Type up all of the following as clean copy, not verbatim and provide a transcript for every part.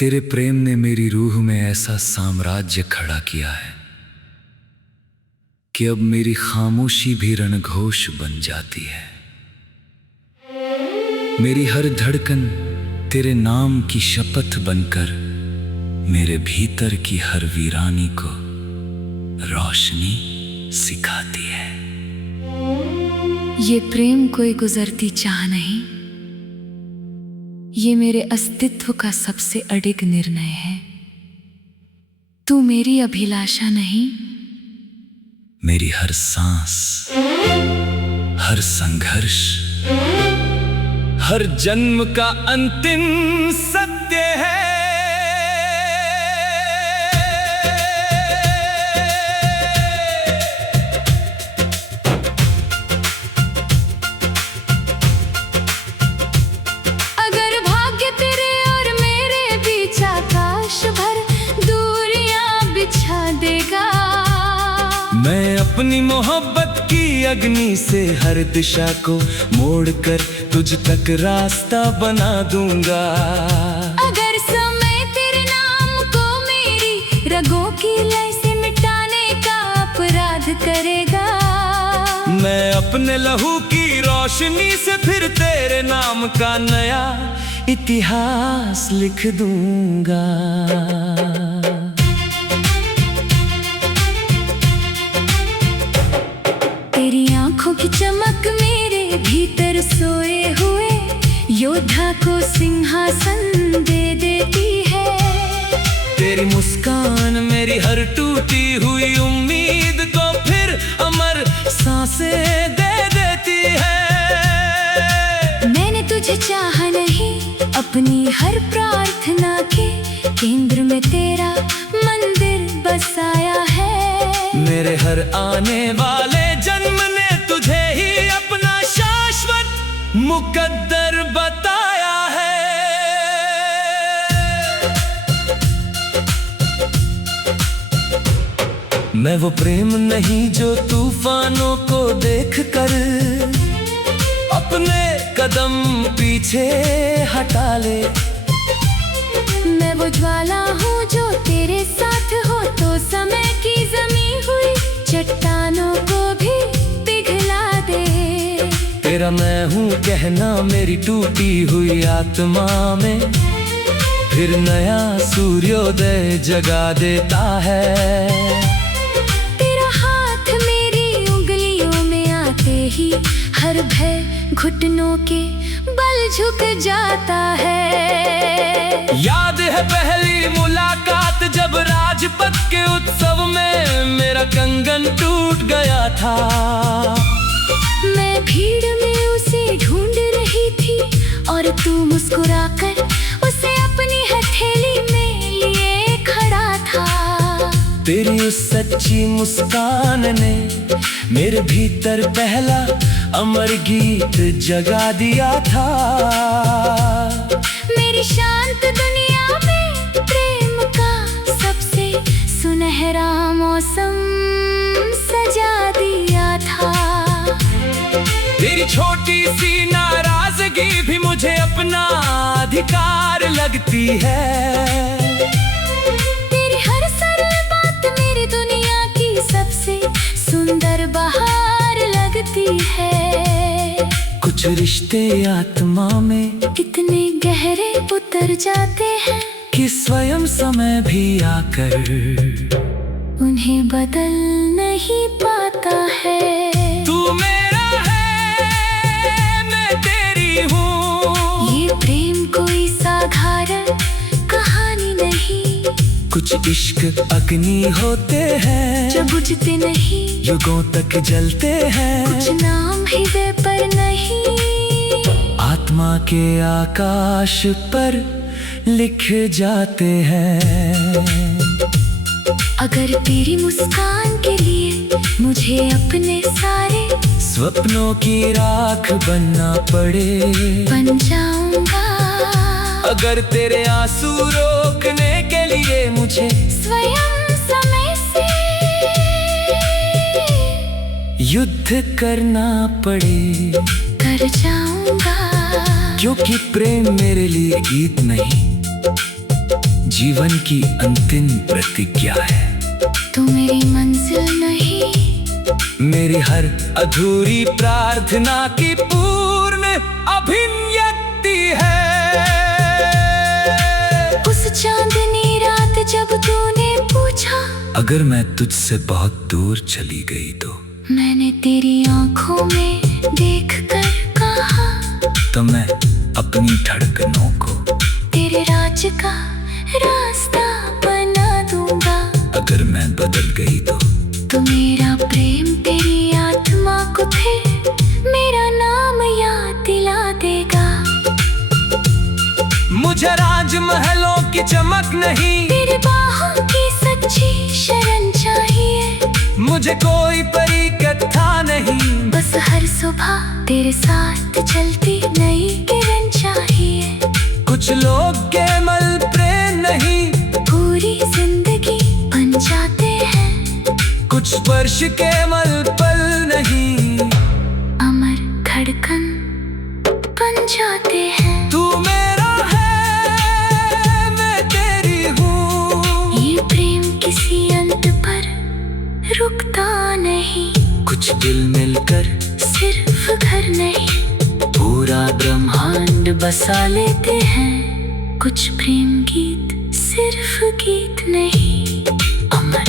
तेरे प्रेम ने मेरी रूह में ऐसा साम्राज्य खड़ा किया है कि अब मेरी खामोशी भी रणघोष बन जाती है। मेरी हर धड़कन तेरे नाम की शपथ बनकर मेरे भीतर की हर वीरानी को रोशनी सिखाती है। ये प्रेम कोई गुजरती चाह नहीं, ये मेरे अस्तित्व का सबसे अडिग निर्णय है। तू मेरी अभिलाषा नहीं, मेरी हर सांस, हर संघर्ष, हर जन्म का अंतिम सत्य है। अगर भाग्य तेरे और मेरे बीच आकाश भर दूरियां बिछा देगा, मैं अपनी मोहब्बत की अग्नि से हर दिशा को मोड़कर तुझ तक रास्ता बना दूंगा। अगर समय तेरे नाम को मेरी रगों की लय से मिटाने का अपराध करेगा, मैं अपने लहू की रोशनी से फिर तेरे नाम का नया इतिहास लिख दूंगा। तेरी आंखों की चमक मेरे भीतर सोए हुए योद्धा को सिंहासन दे देती है। तेरी मुस्कान मेरी हर टूटी हुई उम्मीद को फिर अमर सांसें दे देती है। मैंने तुझे चाहा नहीं, अपनी हर प्रार्थना के केंद्र में तेरा मंदिर बसाया है। मेरे हर आने वाले जन्म ने तुझे ही अपना शाश्वत मुकद्दर बताया है। मैं वो प्रेम नहीं जो तूफानों को देखकर अपने कदम पीछे हटा ले। मैं वो ज्वाला हूँ जो तेरे साथ हो तो समय की जमी हुई चट्टानों को भी पिघला दे। तेरा मैं हूँ कहना मेरी टूटी हुई आत्मा में फिर नया सूर्योदय जगा देता है। तेरा हाथ मेरी उंगलियों में आते ही हर भय घुटनों के बल झुक जाता है। याद है पहली मुलाकात जब राजपथ के उत्सव में मेरा कंगन टूट गया था। मैं भीड़ में उसे ढूंढ रही थी और तू मुस्कुराकर उसे अपनी हथेली में लिए खड़ा था। तेरी उस सच्ची मुस्कान ने मेरे भीतर पहला अमर गीत जगा दिया था। मेरी शांत दुनिया में प्रेम का सबसे सुनहरा मौसम सजा दिया था। तेरी छोटी सी नाराजगी भी मुझे अपना अधिकार लगती है। तेरी हर सरल बात मेरी दुनिया की सबसे सुंदर बहार लगती है। कुछ रिश्ते आत्मा में इतने गहरे उतर जाते हैं कि स्वयं समय भी आकर उन्हें बदल नहीं पाता है। तू मेरा है, मैं तेरी हूँ। ये प्रेम कोई साधारण कहानी नहीं, कुछ इश्क अग्नि होते हैं जो बुझते नहीं, युगों तक जलते हैं। कुछ नाम हृदय पर नहीं, आत्मा के आकाश पर लिख जाते हैं। अगर तेरी मुस्कान के लिए मुझे अपने सारे स्वप्नों की राख बनना पड़े, बन जाऊंगा। अगर तेरे आंसू रोकने के लिए मुझे स्वयं समय से युद्ध करना पड़े, कर जाऊंगा। क्योंकि प्रेम मेरे लिए गीत नहीं जीवन की अंतिम प्रतिज्ञा है। तू मेरी मंजिल नहीं, मेरी हर अधूरी प्रार्थना की पूर्ण अभिव्यक्ति है। उस चांदनी रात जब तूने पूछा अगर मैं तुझसे बहुत दूर चली गई तो मैंने तेरी आंखों में देखकर कहा, तो मैं अपनी धड़कनों को तेरे राज का रास्ता बना दूंगा। अगर मैं बदल गई तो मेरा प्रेम तेरी आत्मा को फिर मेरा नाम याद दिला देगा। मुझे राजमहलों की चमक नहीं, तेरे बाहों की सच्ची शरण चाहिए। मुझे कोई परी कथा नहीं, बस हर सुबह तेरे साथ चलती नई किरण चाहिए। कुछ लोग केवल प्रेम नहीं, पूरी जिंदगी बन जाते हैं। कुछ स्पर्श केवल पल नहीं, अमर धड़कन बन जाते हैं। तू मेरा है, मैं तेरी हूँ। ये प्रेम किसी अंत पर रुकता नहीं। कुछ दिल मिलकर सिर्फ घर नहीं, पूरा ब्रह्मांड बसा लेते हैं। कुछ प्रेम गीत सिर्फ गीत नहीं, अमर।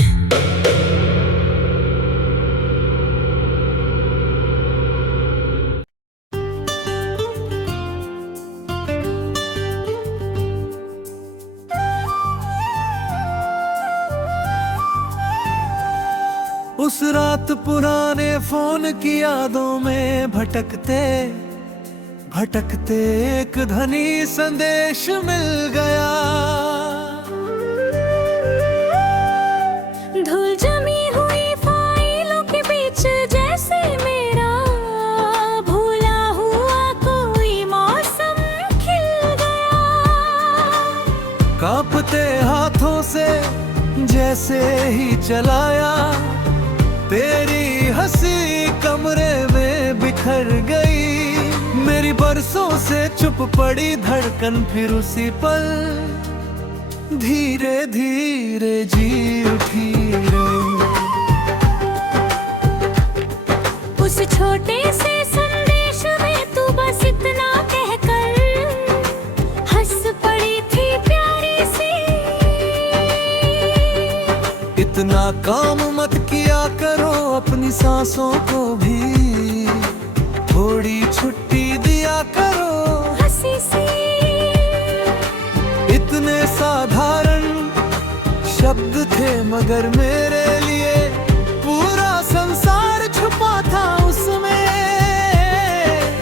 उस रात पुराने फोन की यादों में भटकते भटकते एक धनी संदेश मिल गया। धूल जमी हुई फाइलों के बीच जैसे मेरा भूला हुआ कोई मौसम खिल गया। कांपते हाथों से जैसे ही चलाया, तेरी हंसी कमरे में बिखर गई। मेरी बरसों से चुप पड़ी धड़कन फिर उसी पल धीरे धीरे जी उठी रे। उस छोटे से संदेश में तू बस इतना कहकर हंस पड़ी थी प्यारी सी। इतना काम मत किया करो, अपनी सांसों को भी थोड़ी छुट्टी दिया करो। हंसी सी इतने साधारण शब्द थे मगर मेरे लिए पूरा संसार छुपा था उसमें।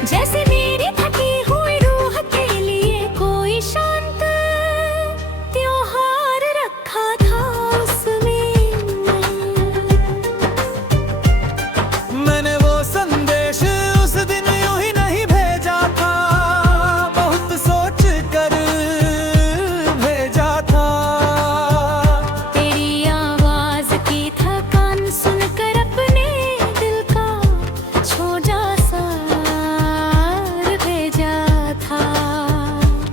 जैसे मेरी थकी हुई रूह के लिए कोई शांत त्योहार रखा था उसमें। मैंने वो संदेश उस दिन यूं ही नहीं भेजा था, बहुत सोच कर भेजा था। तेरी आवाज की थकान सुनकर अपने दिल का छोटा सार भेजा था।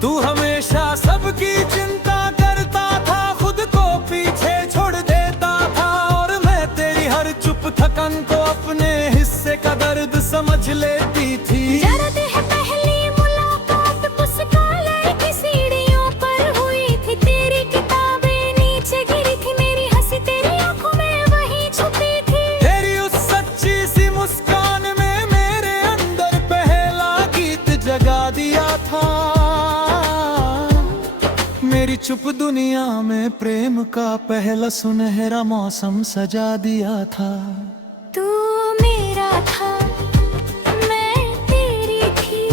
तू हमेशा सबकी चिंता करता था, खुद को पीछे छोड़ देता था। और मैं तेरी हर चुप थकन को अपने हिस्से का दर्द समझ लेती थी। जरा है पहली मुलाकात पुस्तकालय की सीढ़ियों पर हुई थी। तेरी किताबें नीचे गिरी थी, मेरी हंसी तेरी आंखों में वहीं छुपी थी। तेरी उस सच्ची सी मुस्कान में मेरे अंदर पहला गीत जगा दिया था। मेरी चुप दुनिया में प्रेम का पहला सुनहरा मौसम सजा दिया था। तू मेरा था, मैं तेरी थी।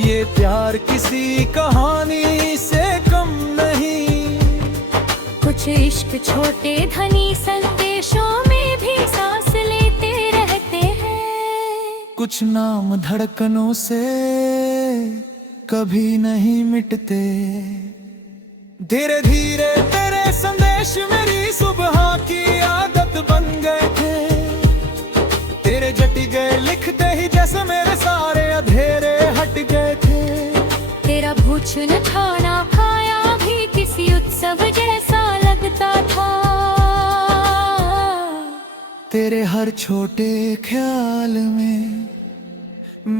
ये प्यार किसी कहानी से कम नहीं। कुछ इश्क छोटे धनी संदेशों में भी सांस लेते रहते हैं। कुछ नाम धड़कनों से कभी नहीं मिटते। धीरे धीरे तेरे संदेश मेरी सुबह की आदत बन गए थे। तेरे जटी गए लिखते ही जैसे मेरे सारे अंधेरे हट गए थे। तेरा भूच न खाना खाया भी किसी सब जैसा लगता था। तेरे हर छोटे ख्याल में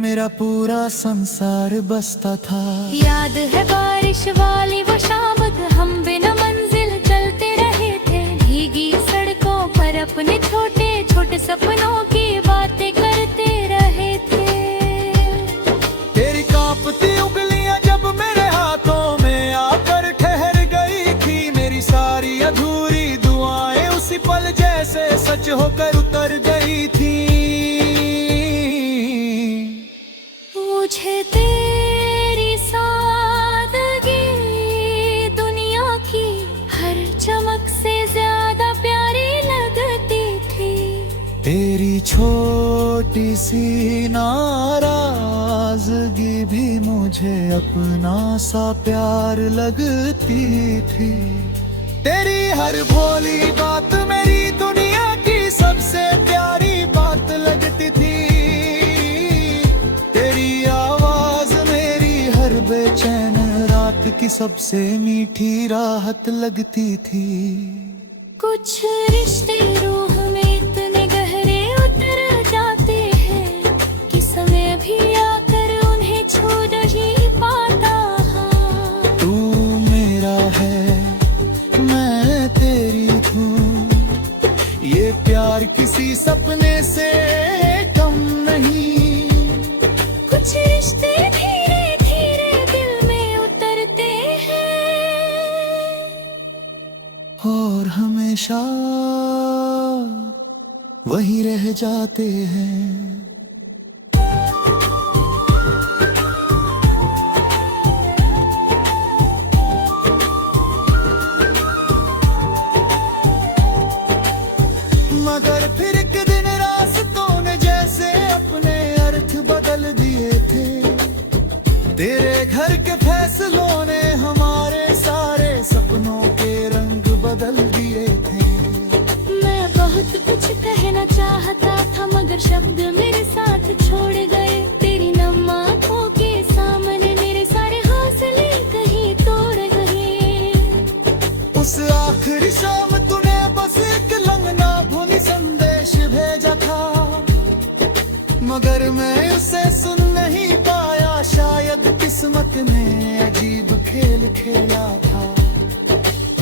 मेरा पूरा संसार बसता था। याद है बारिश वाली वो शाम, हम बिना मंजिल चलते रहे थे, भीगी सड़कों पर अपने छोटे छोटे सपनों की बातें करते रहे थे। तेरी कांपती उंगलियां जब मेरे हाथों में आकर ठहर गई थी, मेरी सारी अधूरी दुआएं उसी पल जैसे सच होकर उतर गई थी। मुझे तेरी सादगी दुनिया की हर चमक से ज्यादा प्यारी लगती थी। तेरी छोटी सी नाराजगी भी मुझे अपना सा प्यार लगती थी। तेरी हर भोली बात मेरी दुनिया की सबसे प्यारी बात लगती थी। तेरी आवाज मेरी हर बेचैन रात की सबसे मीठी राहत लगती थी। कुछ रिश्ते रूह में इतने गहरे उतर जाते हैं कि समय भी आकर उन्हें छू नहीं पाता। तू मेरा है मैं तेरी हूँ, ये प्यार किसी सपने से कम नहीं। कुछ रिश्ते धीरे धीरे दिल में उतरते हैं और हमेशा वही रह जाते हैं। मगर फिर एक दिन रास्तों ने जैसे अपने अर्थ बदल दिए थे। तेरे घर के फैसलों ने हमारे सारे सपनों के रंग बदल दिए थे। मैं बहुत कुछ कहना चाहता था मगर शब्द मेरे साथ छोड़ गए। तेरी नम आँखों के सामने मेरे सारे हौसले कहीं तोड़ गए। उस आखिरी शाम तूने बस एक लंगना भूली संदेश भेजा था, मगर मैं उसे सुन नहीं पाया। शायद किस्मत ने अजीब खेल खेला था।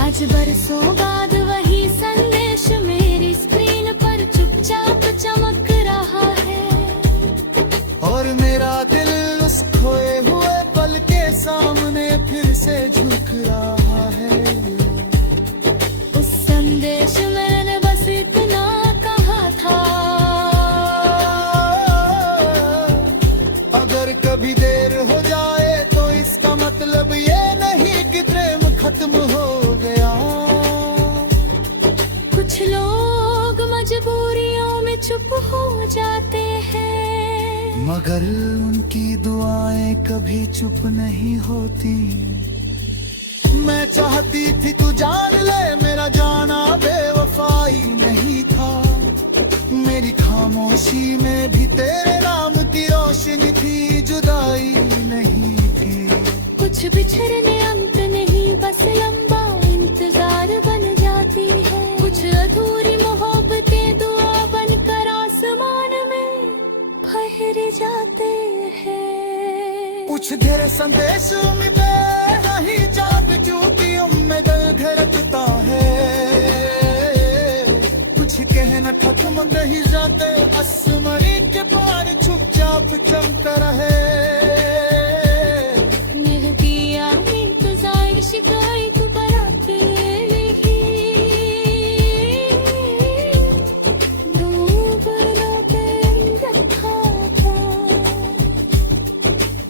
आज बरसों बाद वही संदेश मेरी स्क्रीन पर चुपचाप चमक रहा है। और मेरा दिल उस खोए हुए पल के सामने फिर से झुक रहा है। उस संदेश मैंने बस इतना कहा था, अगर कभी देर हो जाए तो इसका मतलब ये नहीं कि प्रेम खत्म हो गया। कुछ लोग मजबूरियों में चुप हो जाते हैं, मगर उनकी दुआएं कभी चुप नहीं होती। मैं चाहती थी तू जान ले मेरा जाना बेवफाई नहीं था। मेरी खामोशी में भी तेरे नाम की रोशनी थी, जुदाई नहीं थी। कुछ बिछड़ने अंत नहीं बस लंबा इंतजार बन जाती है। कुछ अधूरी मोहब्बतें दुआ बनकर आसमान में फहर जाते हैं। कुछ तेरे संदेश में नहीं जाग चुकी उम्मीद धड़कता है। कुछ कहना खत्म नहीं जाते आसमानी के पार चुपचाप चमकता रहे। मेरे किया इंतजार शिकायत बराते लिखी, डूब के रखा था।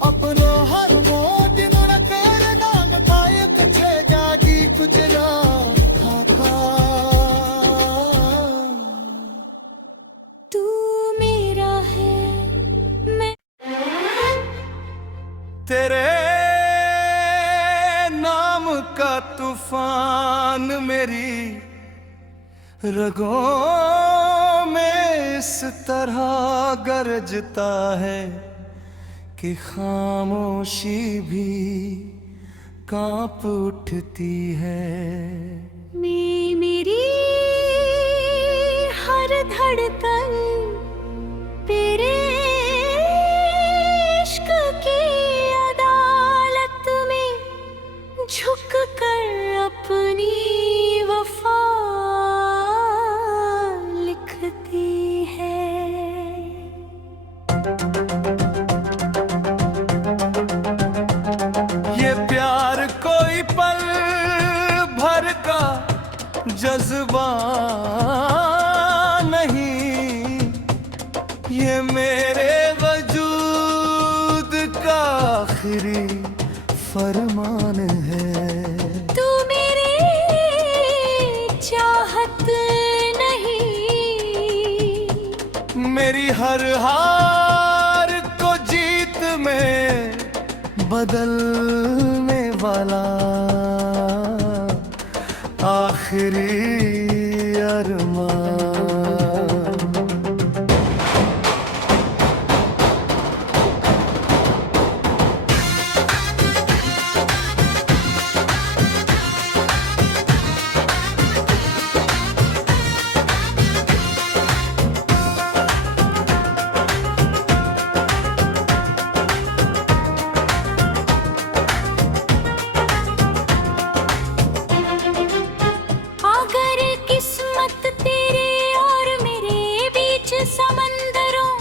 अपनो हर मोद न कर नाम खायक छे जागी गुजरा था। तू मेरा है मैं तेरे नाम का तूफान मेरी रगों में इस तरह गरजता है कि खामोशी भी कांप उठती है। मेरी हर धड़कन तेरे इश्क की अदालत में झुक कर अपनी वफा लिखती है। ये प्यार कोई पल भर का जज्बा नहीं, ये मेरे वजूद का आखिरी फरमान है। तू मेरी चाहत नहीं, मेरी हर हार को जीत में बदलने वाला आखिरी अरमान। अगर किस्मत तेरे और मेरे बीच समंदरों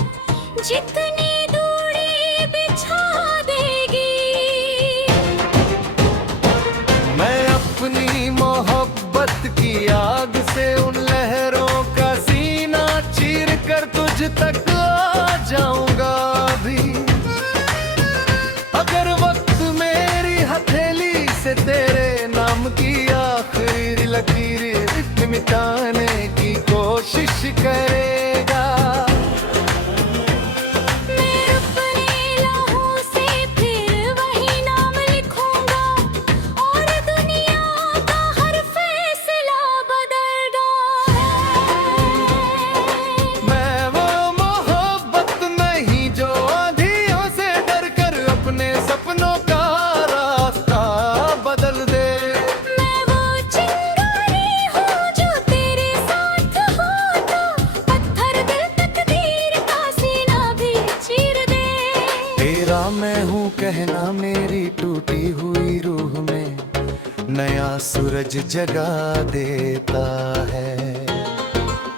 जितनी दूरी बिछा देगी, मैं अपनी मोहब्बत की आग से उन लहरों का सीना चीर कर तुझ तक आ जाऊंगा भी। अगर वक्त मेरी हथेली से तेरे नाम की आखिरी लकीर मिटाने की कोशिश करेगा, मैं अपने लहू से फिर वही नाम लिखूंगा और दुनिया का हर फैसला बदलदा है। मैं वो मोहब्बत नहीं जो आंधियों से डर कर अपने सपनों का रास्ता बदल दे। मैं वो चिंगारी हूँ जो तेरे साथ होता, पत्थर दिल तकदीर का सीना भी चीर दे। तेरा मैं हूँ कहना मेरी टूटी हुई रूह में नया सूरज जगा देता है।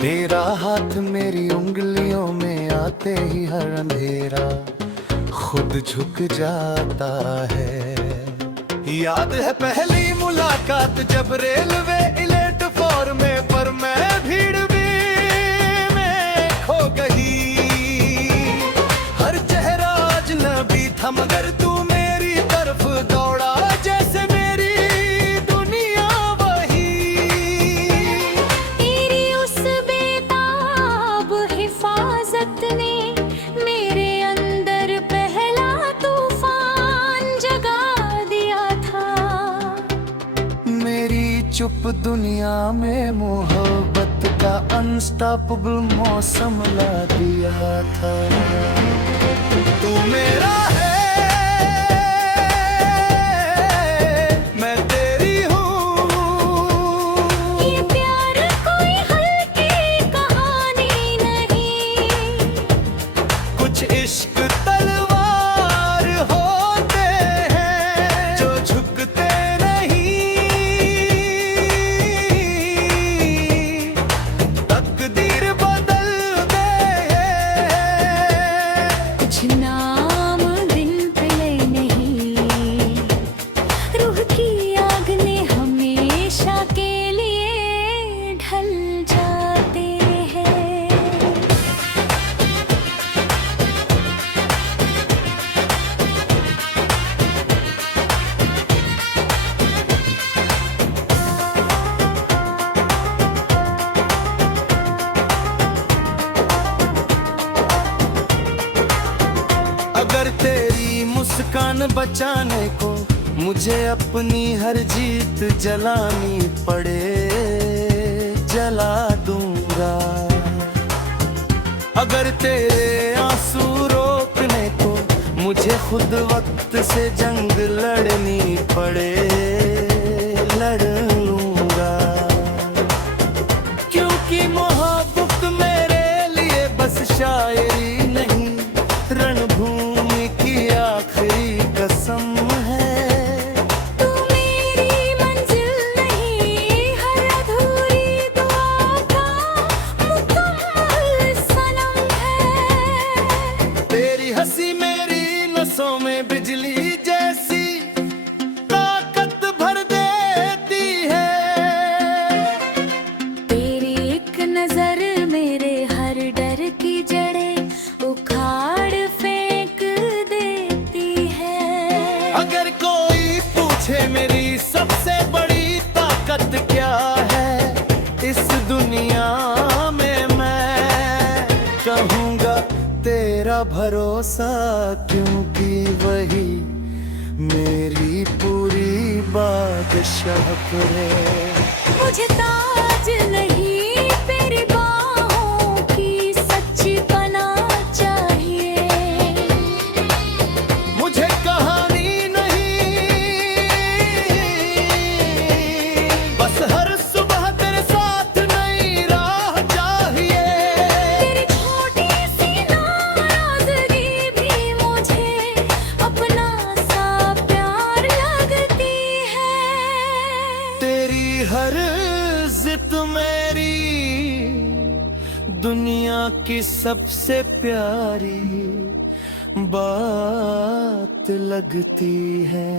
तेरा हाथ मेरी उंगलियों में आते ही हर अंधेरा खुद झुक जाता है। याद है पहली मुलाकात जब रेलवे प्लेटफॉर्म में, पर मैं भीड़ में खो गई। हर चेहरा अजनबी था मगर तू मेरी तरफ दौड़ा जैसे मेरी दुनिया वही। तेरी उस बेताब हिफाजत ने मेरे अंदर पहला तूफान जगा दिया था। मेरी चुप दुनिया में मोहब्बत का अनस्टॉपेबल मौसम ला दिया था। तू मेरा है, मैं तेरी हूँ। ये प्यार कोई हल्की कहानी नहीं, कुछ इश्क तलवार होते हैं जो झुकते नहीं। तकदीर बदल दे, कुछ नाम दिन पिले नहीं, रूह की आग ने हमेशा के लिए ढल जाते हैं। अगर तेरी मुस्कान बचाने को मुझे अपनी हर जीत जलानी पड़े, जला दूंगा। अगर तेरे आंसू रोकने को मुझे खुद वक्त से जंग लड़नी पड़े, भरोसा, क्योंकि वही मेरी पूरी बादशाह करे। मुझे ताज नहीं तेरी बाहों की सच्ची पनाह चाहिए। मुझे कहानी नहीं, बस हर सुबह तेरे साथ नई राह चाहिए। तेरी छोटी सी नाराजगी भी मुझे अपना सा प्यार लगती है। तेरी हर जिद मेरी दुनिया की सबसे प्यारी बात लगती है।